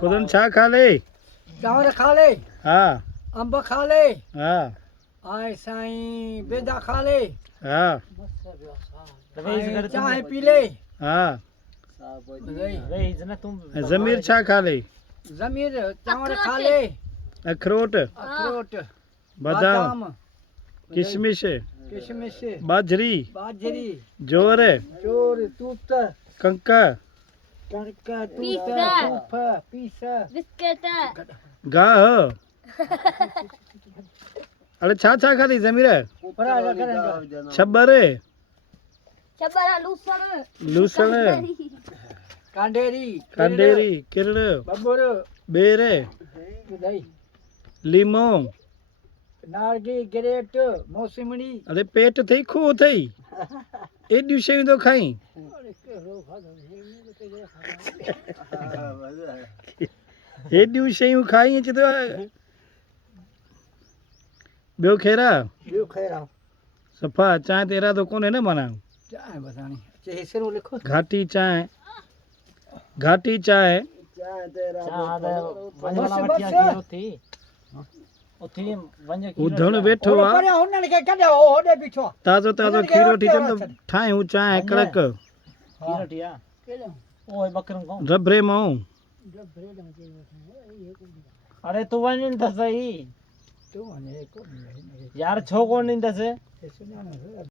खुदन छा खा ले चांवर खा ले, हाँ अंब खा ले, हाँ आए साईं बेदा खा ले, हाँ आए चाय पी ले। हाँ तुम जमीर छा खा ले जमीर चांवर खा ले, अखरोट अखरोट, बादाम किशमिश किशमिश, बाजरी बाजरी, जोर चोर, तूत, कंका कणक, तूत, सूफ, पीस, बिस्किट गाह अरे छा छा खाधी जमीर पराठा करेंगे। छबर छबरा लूसण लूसण कांडेरी, कंडेरी किरण बबुर, बेर दही, लीमो नारगी, ग्रेट, मौसमणी। अरे पेट थई खो थई एडियूं शयूं तो खाई एडियूं शयूं खाई अच तो ॿियो खेरा ॿियो खैरा सफ़ा चांहि ते इरादो कोन्हे न माना चाय बतानी चे हेसरो लिखो घाटी चांहि घाटी चांहि ॿुधण वेठो ओरे आहे परे हुननि खे कढो होॾे बीठो ताज़ो ताज़ो हुननि खे खीरो उते ठीकु वठनि। ठाहियूं चांहि कड़क रबरे मां अरे तू वञ त सही तूं वञे यार छो कोन ईंदसि हेसरो